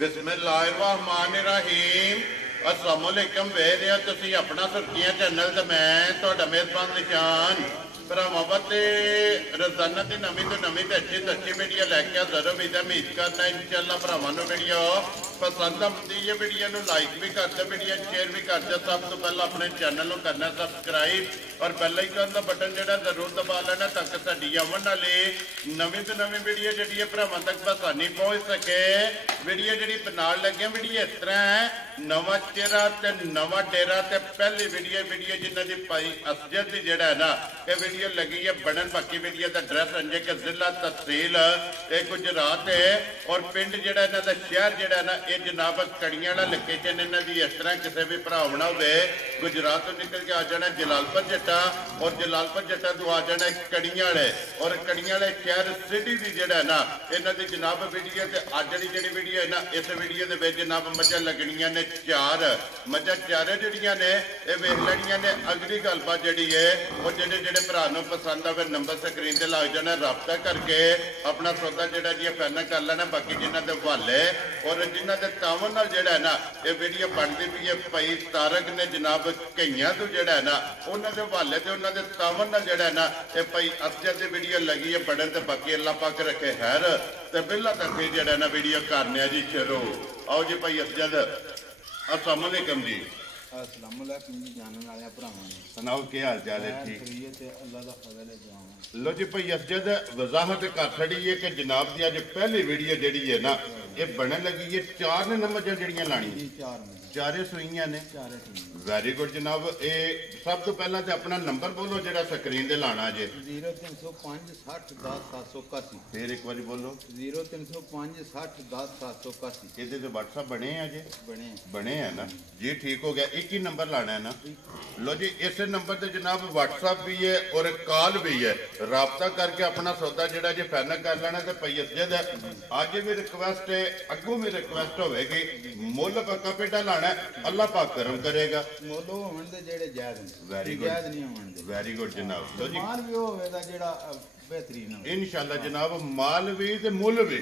बिस्मिल्लाहिर्रहमानिर्रहीम अस्सलामुअलैकुम वेद तुसी अपना सुर्खियां चैनल ते मैं तुहाडा मेज़बान निशान भरावां ते रोजाना की नवीं तो नवीं ते अच्छी वीडियो लैके जरूर उम्मीद करना इंशाअल्लाह भरावां नूं वीडियो पसंद आती है। वीडियो नूं लाइक भी कर दो, वीडियो शेयर भी कर दो। सब तो पहले अपने चैनल नूं करना सबसक्राइब और बेल आइकन का बटन जिहड़ा जरूर दबा लेना ताकि साडी आवन वाली नवीं तो नवीं वीडियो जिहड़ी है भरावां तक आसानी पहुँच सके। वीडियो जिहड़ी नाल लगे वीडियो इस तरह है, नवा चेहरा ते नवा डेरा ते पहली वीडियो जिन्हां दी भाई असजद दी जिहड़ा है ना ये वीडियो लगी है बनन। बाकी वीडियो का एड्रैस अंजे कि जिला तहसील गुजरात है और पिंड जिहड़ा इन्हां दा शहर जिहड़ा है ना ये जनाब कड़ियां वाला लोकेशन इन्हां दी। इस तरह किसी भी भरावना होवे गुजरात तो निकल के आ जाना जलालपुर जट्टा और जलालपुर जट्टा तो आ जाना कड़ियां वाले और कड़ियां वाले शहर सिटी की जिहड़ा है ना इन्हां दी जनाब वीडियो ते अज जिहड़ी वीडियो है ना इस वीडियो दे विच जनाब मझां लगणियां ने चार मझां चारे जिहड़ियां ने ये वेख लैणियां ने। अगली गलबात जिहड़ी है और जिहड़े भरा नूं पसंद आवे नंबर स्क्रीन ते लग जाना, राबता करके अपना सौदा जिहड़ा जी फाइनल कर लेना। बाकी जिन्हां दे हवाले और जिन्हां दे तावन नाल जिहड़ा है ना ये वीडियो बनदी पई है भाई तारक ने जनाब कईयां तो जिहड़ा है ना उन्हां दे हवाले ते उन्हां दे तावन नाल जिहड़ा है ना ये भाई असजद दी वीडियो लगी है बढ़न ते बाकी अल्लाह पाक रखे खैर ते बिल्ला तक जिहड़ा ना वीडियो करने जी शुरू। आओ जी भाई असजद अस्सलाम वालेकुम जी। अस्सलाम वालेकुम जी जानने वाले भरावां सुनाओ क्या हाल चाल है? ठीक ते अल्लाह दा फजल है जवान। लो जी भाई असजद वजाहत कर छड़ी है कि जनाब दी अज पहली वीडियो जिहड़ी है ना ये बनन लगी है चार ने नंबर जड़ियां लानी चारे सुइयां ने वेरी गुड जनाब। ये सब तो पहला तो अपना नंबर बोलो जरा स्क्रीन ते लाना जे 0305 60 10 781। फिर एक बार बोलो 0305 60 10 781। ये व्हाट्सएप बने हैं जे बने हैं ना जी? ठीक हो गया। एक ही नंबर लाना है ना? लो जी इस नंबर से जनाब व्हाट्सएप भी है और कॉल भी है, राबता करके अपना सौदा जरा जो फाइनल कर लेना। तो भाई असजद अज भी रिक्वेस्ट है अगों भी रिक्वेस्ट होगी मुल पक्का पेटा लाना अल्लाह पाक करम करेगा। मोलो होवन दे जेड़े जायज वेरी गुड जायज नहीं होवन दे वेरी गुड जनाब। लो जी माल भी होवेगा जेड़ा बेहतरीन हो इंशाल्लाह जनाब माल भी ते मुल भी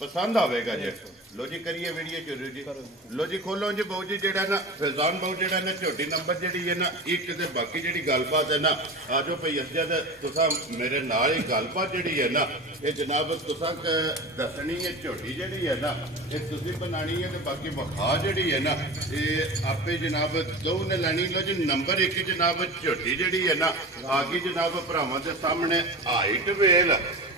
पसंद आवेगा जी। लो जी करिए वीडियो शुरू जी। लो जी खोलो जी बहु जी जेड़ा ना फैजान बहु जेड़ा ना छोटी नंबर जेड़ी है ना एक ते बाकी जेड़ी गलबात है ना आ जाओ भाई असजद तुसा मेरे नाल ही गलबात जेड़ी है ना ये जनाब तुसा दसनी है छोटी जेड़ी है ना ये तुसी बनानी है ते बाकी वखा जेड़ी है ना ये आपे जनाब दो ने लैनी। लो जी नंबर एक जनाब छोटी जेड़ी है ना आगे जनाब भरावां दे सामने हाइट वेल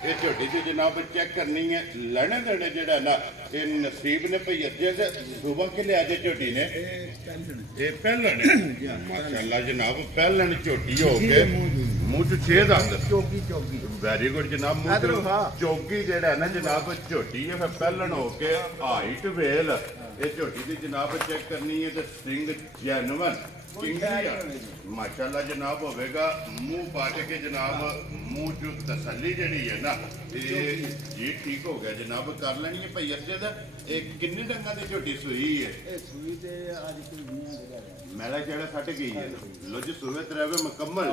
ये छोटी सी जनाब चेक करनी है। लैने देने जेड़ा ना ये नसीब ने भई असजद सुबह के लिया जे झोटी ने ये पहलन माशाअल्लाह जनाब पहलन झोटी हो के मुंह च 6 दंद चौकी वेरी गुड जनाब। मुंह चौकी जेड़ा है ना जनाब झोटी है फिर पहलन हो के हाइट वेल ये झोटी की जनाब चेक करनी है। तो सिंग जैनवन माशाअल्लाह जनाब होगा मुंह पाट के जनाब मुंह जो तसल्ली जड़ी है ना ये ठीक हो गया जनाब कर लेनी है। भाई असजद किन्ने डंगा की झोटी सूई है? मैला चेड़ा सट गई है। लो जी सूए त्रैवे मुकम्मल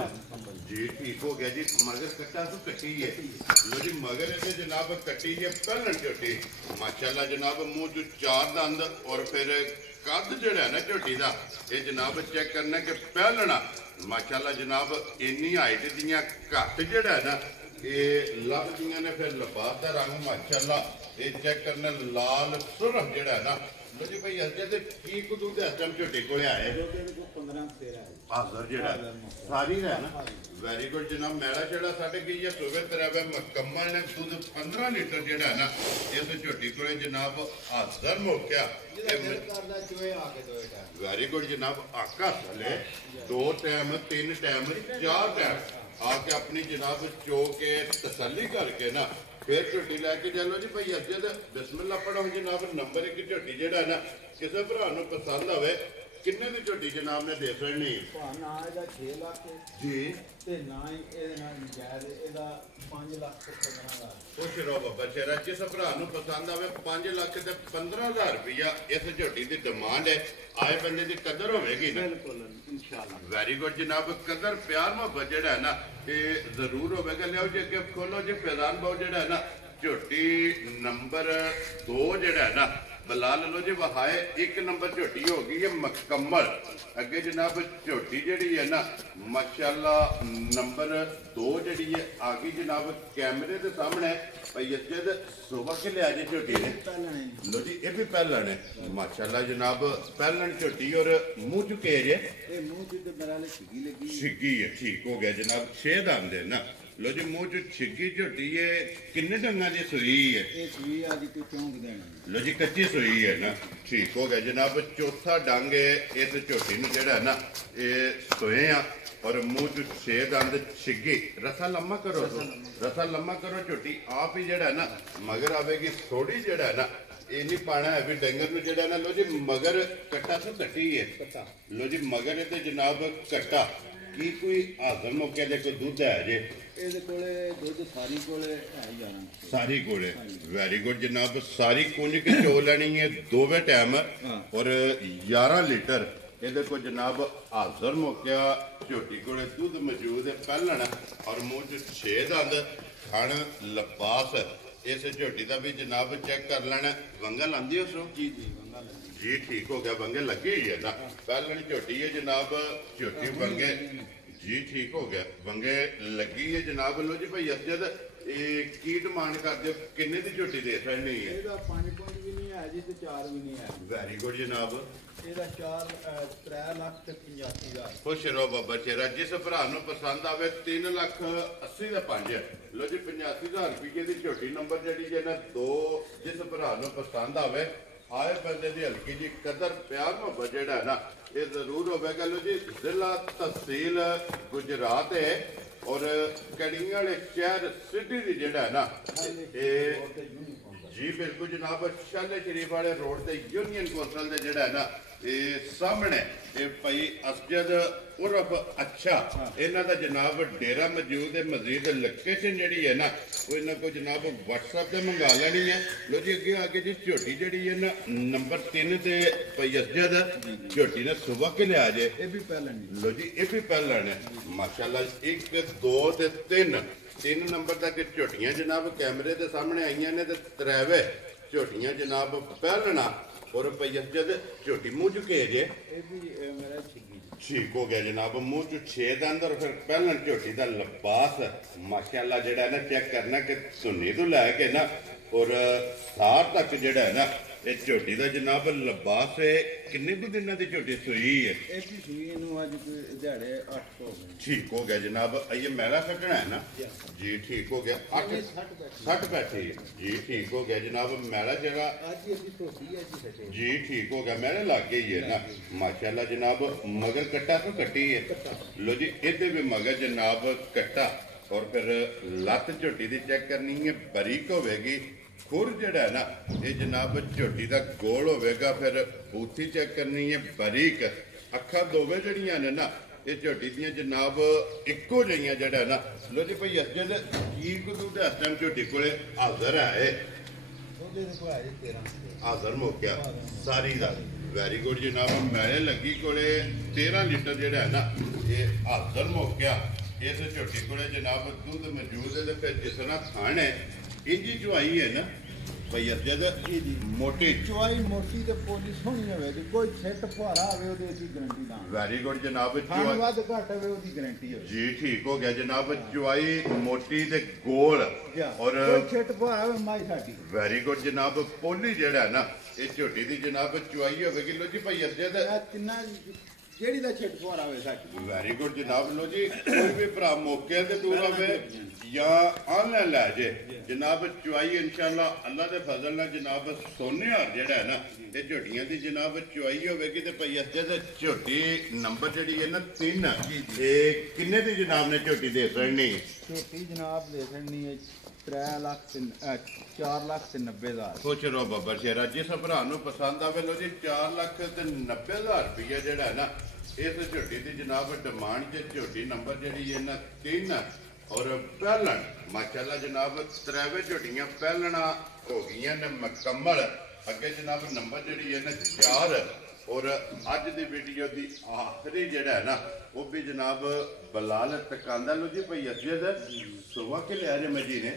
जी ठीक हो गया जी। मगर कट्टा तो कट्टी है। लो जी मगर इसे जनाब कट्टी है पहलन झोटी माशाअल्लाह जनाब मुंह जो 4 दंद और फिर कद जड़ा ना झोटी का ये जनाब चेक करना कि पहलना माशाअल्लाह जनाब इन्नी हाइट दियां घट जड़ा है ना ये लभदियां ने। फिर लिबास का रंग माशाअल्लाह ये चेक करना लाल सुरख जड़ा है ना। लो जी भाई असजद की कुदू दे हसम झोटी कोले आए 15-13 हाजर जड़ा सारी है ना वेरी गुड जनाब। मैला चेड़ा सट गई है सुबह त्रैवे मुकम्मल ने दूध 15 लीटर जड़ा है ना इस झोटी को जनाब हाजर मौका वेरी गुड जनाब। आका सले 2 टाइम 3 टाइम 4 टाइम आके अपनी जनाब चो के तसल्ली करके ना फिर झोटी लैके चलो जी। भाई असजद बिस्मिल्लाह पढ़ो जनाब। नंबर एक झोटी जेड़ा ना किसी भरा नूं पसंद आवे किन्ने दी झोटी जनाब ने दे छड़नी ना एदा 6 लाख जी ते ना ही एदे नाल जायज एदा 5 लाख ते 15 हज़ार। खुश रहो बाबा शेरा जिस भरा नूं पसंद आवे 5 लाख ते 15,000 रुपया इस झोटी की डिमांड है। आए बंदे की कदर होगी ना इंशाअल्लाह। वेरी गुड जनाब। कदर प्यार मोहब्बत जेड़ा है ना ये जरूर होगा। लियाओ जी अगे खोलो जी फैजान बहु जेड़ा है ना ਝੋਟੀ ਨੰਬਰ 2 ਜਿਹੜਾ ਹੈ ਨਾ ਬਲਾ ਲਓ ਜੀ ਵਹਾਏ 1 ਨੰਬਰ ਝੋਟੀ ਹੋ ਗਈ ਹੈ ਮੁਕੰਮਲ। ਅੱਗੇ ਜਨਾਬ ਝੋਟੀ ਜਿਹੜੀ ਹੈ ਨਾ ਮਾਸ਼ਾਅੱਲਾ ਨੰਬਰ 2 ਜਿਹੜੀ ਹੈ ਆ ਗਈ ਜਨਾਬ ਕੈਮਰੇ ਦੇ ਸਾਹਮਣੇ। ਭਈ ਅਜਦ ਸੋਭਾ ਕੇ ਲਿਆ ਜੇ ਝੋਟੀ ਨੇ ਲੋ ਜੀ ਇਹ ਵੀ ਪਹਿਲਣ ਹੈ ਮਾਸ਼ਾਅੱਲਾ ਜਨਾਬ ਪਹਿਲਣ ਝੋਟੀ ਔਰ ਮੂੰਹ ਚੁਕੇ ਜੇ ਇਹ ਮੂੰਹ ਤੇ ਬਰਾਲੇ ਛਿੱਗੀ ਲੱਗੀ ਛਿੱਗੀ ਹੈ ਠੀਕ ਹੋ ਗਿਆ ਜਨਾਬ 6 ਦੰਦ ਹੈ ਨਾ ਲੋ ਜੀ ਮੂੰਹ ਚ ਛਿੱਗੀ ਝੋਟੀ ਹੈ ਕਿੰਨੇ ਡੰਗਾਂ ਦੀ ਸੂਈ ਹੈ ਇਹ ਸੂਈ ਅੱਜ ਕੋਈ ਚੌਂਕ ਦੇਣਾ ਲੋ ਜੀ ਕੱਚੀ ਸੂਈ ਹੈ ਨਾ ਠੀਕ ਹੋ ਗਿਆ ਜਨਾਬ ਚੌਥਾ ਡੰਗ ਹੈ ਇਸ ਝੋਟੀ ਨੂੰ ਜਿਹੜਾ ਹੈ ਨਾ ਇਹ ਸੋਏ ਆ ਔਰ ਮੂੰਹ ਚ 6 ਦੰਦ ਛਿੱਗੀ ਰਸਾ ਲੰਮਾ ਕਰੋ ਝੋਟੀ ਆਪ ਹੀ ਜਿਹੜਾ ਨਾ ਮਗਰ ਆਵੇਗੀ ਥੋੜੀ ਜਿਹੜਾ ਹੈ ਨਾ ਇਹ ਨਹੀਂ ਪਾਣਾ ਹੈ ਵੀ ਡੰਗਰ ਨੂੰ ਜਿਹੜਾ ਨਾ ਲੋ ਜੀ ਮਗਰ ਕੱਟਾ ਤੋਂ ਕੱਟੀ ਹੈ ਲੋ ਜੀ ਮਗਰ ਇਹ ਤੇ ਜਨਾਬ ਕੱਟਾ ਕੀ ਕੋਈ ਹਾਜ਼ਰ ਮੌਕੇ ਦੇ ਕੋਈ ਦੁੱਧ ਹੈ ਜੇ ਇਹਦੇ ਕੋਲੇ ਦੁੱਧ ਸਾਰੀ ਕੋਲੇ ਹੈ ਜਾਣਾ ਸਾਰੀ ਕੋਲੇ ਵੈਰੀ ਗੁੱਡ ਜਨਾਬ ਸਾਰੀ ਕੁੰਜ ਕੇ ਚੋ ਲੈਣੀ ਹੈ ਦੋਵੇਂ ਟਾਈਮ ਔਰ 11 ਲੀਟਰ ਇਹਦੇ ਕੋਲ ਜਨਾਬ ਹਾਜ਼ਰ ਮੌਕਿਆ ਝੋਟੀ ਕੋਲੇ ਦੁੱਧ ਮੌਜੂਦ ਹੈ ਪਹਿਲਣ ਔਰ ਮੂੰਹ ਚ 6 ਦੰਦ ਖਣ ਲਪਾਸ ਇਸ ਝੋਟੀ ਦਾ ਵੀ ਜਨਾਬ ਚੈੱਕ ਕਰ ਲੈਣਾ ਵੰਗਾ ਲਾਂਦੀ ਉਸ ਨੂੰ ਜੀ ਵੰਗਾ ਜੀ ਠੀਕ ਹੋ ਗਿਆ ਵੰਗੇ ਲੱਗੇ ਹੀ ਹੈ ਨਾ ਪਹਿਲਣ ਝੋਟੀ ਹੈ ਜਨਾਬ ਝੋਟੀ ਵੰਗੇ ਜੀ ਠੀਕ ਹੋ ਗਿਆ ਵੰਗੇ ਲੱਗੀ ਹੈ ਜਨਾਬ ਲੋ ਜੀ ਭਾਈ ਅਸਜਦ ਇਹ ਕੀ ਡਿਮਾਂਡ ਕਰਦੇ ਹੋ ਕਿੰਨੇ ਦੀ ਝੋਟੀ ਦੇ ਸਕਣੀ ਹੈ ਇਹਦਾ 5 ਪੁਆਇੰਟ ਵੀ ਨਹੀਂ ਹੈ ਜੀ ਤੇ 4 ਵੀ ਨਹੀਂ ਹੈ ਵੈਰੀ ਗੁੱਡ ਜਨਾਬ ਇਹਦਾ 3 ਲੱਖ ਤੇ 85,000 ਖੁਸ਼ ਰਹੋ ਬਾਬਾ ਚੇਰਾ ਜਿਸ ਭਰਾ ਨੂੰ ਪਸੰਦ ਆਵੇ 3,80,000 ਦਾ 5 ਲੋ ਜੀ 85,000 ਰੁਪਏ ਦੀ ਝੋਟੀ ਨੰਬਰ ਜਿਹੜੀ ਜੇ ਨਾ 2 ਜਿਸ ਭਰਾ ਨੂੰ ਪਸੰਦ ਆਵੇ ਆਏ ਬੰਦੇ ਦੀ ਹਲਕੀ ਜੀ ਕਦਰ ਪਿਆਰ ਮੁਹੱਬਤ ਜਿਹੜਾ ਹੈ ਨਾ ਇਹ ਜ਼ਰੂਰ ਹੋਵੇਗਾ ਲੋ ਜੀ ਜ਼ਿਲ੍ਹਾ ਤਹਿਸੀਲ ਗੁਜਰਾਤ ਹੈ ਔਰ ਕੜੀਆਂ ਵਾਲੇ ਸ਼ਹਿਰ ਸਿਟੀ ਦੀ ਜਿਹੜਾ ਹੈ ਨਾ ਇਹ ਜੀ ਬਿਲਕੁਲ ਜਨਾਬ ਸ਼ਾਲੇ ਸ਼ਰੀਫ ਵਾਲੇ ਰੋਡ ਤੇ ਯੂਨੀਅਨ ਕੌਂਸਲ ਦੇ ਜਿਹੜਾ ਹੈ ਨਾ ਇਹ ਸਾਹਮਣੇ ਇਹ ਭਾਈ ਅਸਜਦ ਉਰਫ ਅੱਛਾ ਇਹਨਾਂ ਦਾ ਜਨਾਬ ਡੇਰਾ ਮੌਜੂਦ ਹੈ ਮਜ਼ੀਦ ਲੋਕੇਸ਼ਨ ਜਿਹੜੀ ਹੈ ਨਾ ਉਹ ਇਹਨਾਂ ਕੋ ਜਨਾਬ WhatsApp ਤੇ ਮੰਗਾ ਲੈਣੀ ਹੈ ਲੋ ਜੀ ਅੱਗੇ ਆ ਕੇ ਜੀ ਝੋਟੀ ਜਿਹੜੀ ਹੈ ਨਾ ਨੰਬਰ 3 ਤੇ ਭਾਈ ਅਸਜਦ ਝੋਟੀ ਨੇ ਸੁਬਾ ਕੇ ਲਿਆ ਜੇ ਇਹ ਵੀ ਪਹਿਲਾਂ ਲੋ ਜੀ ਇਹ ਵੀ ਪਹਿਲਣ ਹੈ ਮਾਸ਼ਾਅੱਲਾ 1 2 ਤੇ 3 ਨੰਬਰ ਤੱਕ ਝੋਟੀਆਂ ਜਨਾਬ ਕੈਮਰੇ ਦੇ ਸਾਹਮਣੇ ਆਈਆਂ ਨੇ ਤੇ ਤਰੇਵੇ ਝੋਟੀਆਂ ਜਨਾਬ ਪਹਿਲਣਾ ਔਰ ਭਾਈ ਅਸਜਦ ਝੋਟੀ ਮੂੰਹ ਚੁਕੇ ਜੇ ਇਹ ਵੀ ਮੇਰਾ ਛਿੱਗੀ ਠੀਕ ਹੋ ਗਿਆ ਜਨਾਬ ਮੂੰਹ ਚ 6 ਦੰਦ ਔਰ ਫਿਰ ਪਹਿਲਣ ਝੋਟੀ ਦਾ ਲਿਬਾਸ ਮਾਸ਼ਾਅੱਲਾ ਜਿਹੜਾ ਨਾ ਚੈੱਕ ਕਰਨਾ ਕਿ ਸੁੰਨੀ ਤੋਂ ਲੈ ਕੇ ਨਾ ਔਰ ਸਾਰ ਤੱਕ ਜਿਹੜਾ ਹੈ ਨਾ ਇਹ ਝੋਟੀ ਦਾ ਜਨਾਬ ਲਿਬਾਸ ਹੈ ਕਿੰਨੇ ਕੁ ਦਿਨਾਂ ਦੀ ਝੋਟੀ ਸੂਈ ਹੈ ਇਹ ਵੀ ਸੂਈ ਨੂੰ ਅੱਜ ਦਿਹਾੜੇ 8 ਹੋ ਗਏ ਠੀਕ ਹੋ ਗਿਆ ਜਨਾਬ ਇਹ ਮੈਲਾ ਕੱਢਣਾ ਹੈ ਨਾ ਜੀ ਠੀਕ ਹੋ ਗਿਆ 8 60 ਬੈਠੀ ਜੀ ਠੀਕ ਹੋ ਗਿਆ ਜਨਾਬ ਮੈਲਾ ਜਗ੍ਹਾ ਅੱਜ ਇਹ ਧੋਤੀ ਹੈ ਜੀ ਸੱਚੇ ਜੀ ਠੀਕ ਹੋ ਗਿਆ ਮੈਲੇ ਲੱਗ ਗਈ ਹੈ ਨਾ ਮਾਸ਼ਾਅੱਲਾ ਜਨਾਬ ਮਗਰ ਕੱਟਾ ਤੋਂ ਕੱਟੀ ਹੈ ਲੋ ਜੀ ਇਹਦੇ ਵੀ ਮਗਰ ਜਨਾਬ ਕੱਟਾ ਔਰ ਫਿਰ ਲੱਤ ਝੋਟੀ ਦੀ ਚੈੱਕ ਕਰਨੀ ਹੈ ਬਰੀਕ ਹੋਵੇਗੀ ਖੁਰ ਜਿਹੜਾ ਹੈ ਨਾ ਇਹ ਜਨਾਬ ਝੋਟੀ ਦਾ ਗੋਲ ਹੋਵੇਗਾ ਫਿਰ ਬੂਥੀ ਚੈੱਕ ਕਰਨੀ ਹੈ ਬਰੀਕ ਅੱਖਾਂ ਦੋਵੇਂ ਜਿਹੜੀਆਂ ਨੇ ਨਾ ਇਹ ਝੋਟੀ ਦੀਆਂ ਜਨਾਬ ਇੱਕੋ ਜਿਹੀਆਂ ਜਿਹੜਾ ਨਾ ਲੋ ਜੀ ਭਾਈ ਅਸਜਦ ਕੀ ਕੁ ਦਾ ਟਾਈਮ ਝੋਟੀ ਕੋਲੇ ਹਾਜ਼ਰ ਹੈ ਉਹਦੇ ਦੇ ਕੋਲ ਹੈ 13 ਹਾਜ਼ਰ ਮੌਕਿਆ ਸਾਰੀ ਦਾ ਵੈਰੀ ਗੁੱਡ ਜਨਾਬ ਮੈਲੇ ਲੱਗੀ ਕੋਲੇ 13 ਲੀਟਰ ਜਿਹੜਾ ਹੈ ਨਾ ਇਹ ਹਾਜ਼ਰ ਮੌਕਿਆ ਇਸ ਝੋਟੀ ਕੋਲੇ ਜਨਾਬ ਦੁੱਧ ਮੌਜੂਦ ਹੈ ਤੇ ਫਿਰ ਜਿਸ ਤਰ੍ਹਾਂ ਖਾਣ ਹੈ ਇੰਜੀ ਚੁਆਈ ਹੈ ਨਾ ਭਾਈ ਅਸਜਦ ਮੋਟੀ ਚੁਆਈ ਮੋਟੀ ਤੇ ਪੋਲੀ ਸੋਹਣੀ ਹੋਵੇ ਤੇ ਕੋਈ ਛਿੱਟ ਭਾਰਾ ਹੋਵੇ ਉਹਦੀ ਅਸੀਂ ਗਰੰਟੀ ਦਾਂ ਵੈਰੀ ਗੁੱਡ ਜਨਾਬ ਖਾਣ ਵੱਧ ਘੱਟ ਹੋਵੇ ਉਹਦੀ ਗਰੰਟੀ ਹੋਵੇ ਜੀ ਠੀਕ ਹੋ ਗਿਆ ਜਨਾਬ ਚੁਆਈ ਮੋਟੀ ਤੇ ਗੋਲ ਔਰ ਕੋਈ ਛਿੱਟ ਭਾਰਾ ਹੋਵੇ ਮਾਈ ਸਾਡੀ ਵੈਰੀ ਗੁੱਡ ਜਨਾਬ ਪੋਲੀ ਜਿਹੜਾ ਨਾ ਇਹ ਝੋਟੀ ਦੀ ਜਨਾਬ ਚੁਆਈ ਹੋਵੇਗੀ ਲੋ ਜੀ ਭਾਈ ਅਸਜਦ ਕਿੰਨਾ ਜਿਹੜੀ ਦਾ ਛਿੱਟ ਭਾਰਾ ਹੋਵੇ ਸਾਡੀ ਵੈਰੀ ਗੁੱਡ ਜਨਾਬ ਲੋ ਜੀ ਕੋਈ ਵੀ ਭਰਾ ਮੌਕੇ ਤੇ ਦੂਰ ਹੋਵੇ ਜਾਂ ਆਨਲਾਈਨ ਲੈ ਜੇ ਜਨਾਬ ਚੁਆਈ ਇਨਸ਼ਾਅੱਲਾ ਅੱਲਾ ਦੇ ਫਜ਼ਲ ਨਾਲ ਜਨਾਬ ਸੋਨੇ ਹਾਰ ਜਿਹੜਾ ਹੈ ਨਾ ਇਹ ਝੋਟੀਆਂ ਦੀ ਜਨਾਬ ਚੁਆਈ ਹੋਵੇਗੀ ਤੇ ਭਾਈ ਅਸਜਦ ਝੋਟੀ ਨੰਬਰ ਜਿਹੜੀ ਹੈ ਨਾ 3 ਇਹ ਕਿੰਨੇ ਦੀ ਜਨਾਬ ਨੇ ਝੋਟੀ ਦੇ ਸਕਣੀ ਝੋਟੀ ਜਨਾਬ ਦੇ ਸਕਣੀ ਹੈ 3 ਲੱਖ ਤੇ 4 ਲੱਖ ਤੇ 90,000 ਖੁਸ਼ ਰਹੋ ਬਾਬਾ ਸ਼ੇਰਾ ਜਿਸ ਭਰਾ ਨੂੰ ਪਸੰਦ ਆਵੇ ਲੋ ਜੀ 4 ਲੱਖ ਤੇ 90,000 ਰੁਪਇਆ ਜਿਹੜਾ ਹੈ ਨਾ ਇਸ ਝੋਟੀ ਦੀ ਜਨਾਬ ਡਿਮਾਂਡ ਜੇ ਝੋਟੀ ਨੰਬਰ ਜਿਹੜੀ ਹੈ ਨਾ 3 ਔਰ ਪਹਿਲਣ ਮਾਸ਼ਾਅੱਲਾ ਜਨਾਬ ਤਰੇਵੇ ਝੋਟੀਆਂ ਪਹਿਲਣਾ ਹੋ ਗਈਆਂ ਨੇ ਮੁਕੰਮਲ ਅੱਗੇ ਜਨਾਬ ਨੰਬਰ ਜਿਹੜੀ ਹੈ ਨਾ 4 और अज की वीडियो की आखिरी जड़ा है ना वो भी जनाब बलाल टकांदा लो जी भाई असद सुबह के लिया जे मजी ने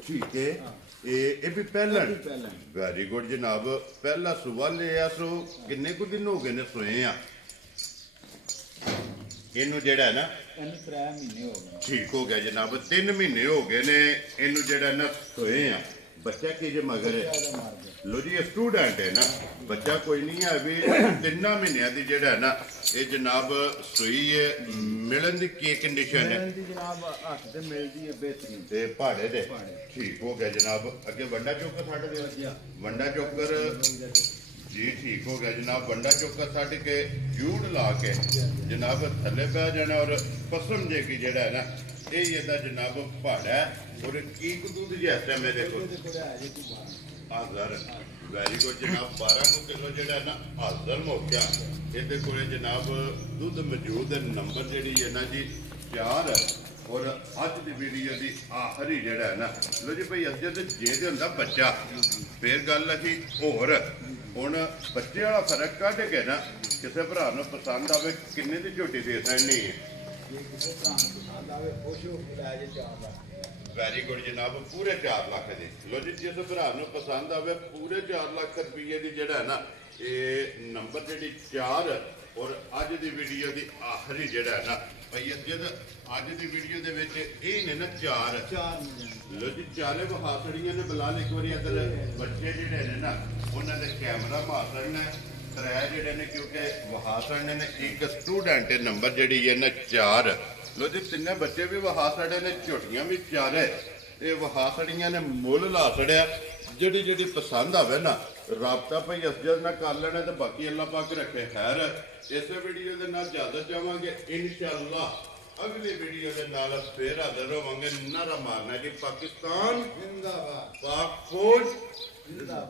ठीक है ये भी पहला वेरी गुड जनाब पहला सुबह लिया सो किन्ने कुछ दिन हो गए ने सोए आ इनू जेड़ा है ना ठीक हो गया जनाब 3 महीने हो गए ने इनू जेड़ा ना सोए आ बच्चा की जे मगर है लो जी स्टूडेंट है ना बच्चा कोई नहीं है अभी 3 महीनों की जेड़ा है ना ये जनाब सुई है मिलन की की कंडीशन है जनाब हाथ ते मिलदी है बेहतरीन ते पहाड़े दे ठीक हो गया जनाब अगे वंडा चौकर साढ़े दे वंडा चौकर जी ठीक हो गया जनाब वंडा चौकर साढ़े के जूड़ ला के जनाब थले पै जाना और पसम जे की जेड़ा है ना ये जनाब पहाड़ है और की दूध जैसा मेरे को हाजर वेरी गुड जनाब 12 किलो जेड़ा ना हाजर मौका ये को जनाब दुध मौजूद है नंबर जी है ना जी 4 और अज की वीडियो की आखिरी जेड़ा है ना लो जी भाई अजय जे होंगे बच्चा फिर गल असी होर हुण बच्चे वाला फर्क कढ़ के ना किसी भरा पसंद आवे किन्ने की झोटी दे सकनी वेरी गुड जनाब पूरे 4 लाख दे लो जी जिस भरा पसंद आवे पूरे 4 लाख रुपये की जेड़ा है ना ये नंबर जी 4 और अज की वीडियो की आखिरी जेड़ा है ना भाई अज की वीडियो दे विच ये ने ना 4 लो जी 4 बहासड़ियां ने बिलाल एक बार अगर बच्चे जेडे ने ना उन्होंने कैमरा मार छड़ना त्रै जेडे ने क्योंकि वहा छड़ने ने एक स्टूडेंट नंबर जी है ना 4 लो जी 3 बच्चे भी वहा छड़े ने झोटियां भी 4 ये वहा छड़ियां ने मुल ला छड़िया जी जी पसंद आवे ना राबता भाई असजद ना कर लेना तो बाकी अल्लाह पाक रखे खैर इस वीडियो के नाल इजाजत चाहांगे इंशाअल्लाह अगली वीडियो के नाल फिर हाजिर होवांगे नारा मारना कि पाकिस्तान जिंदाबाद पाक फौज जिंदाबाद।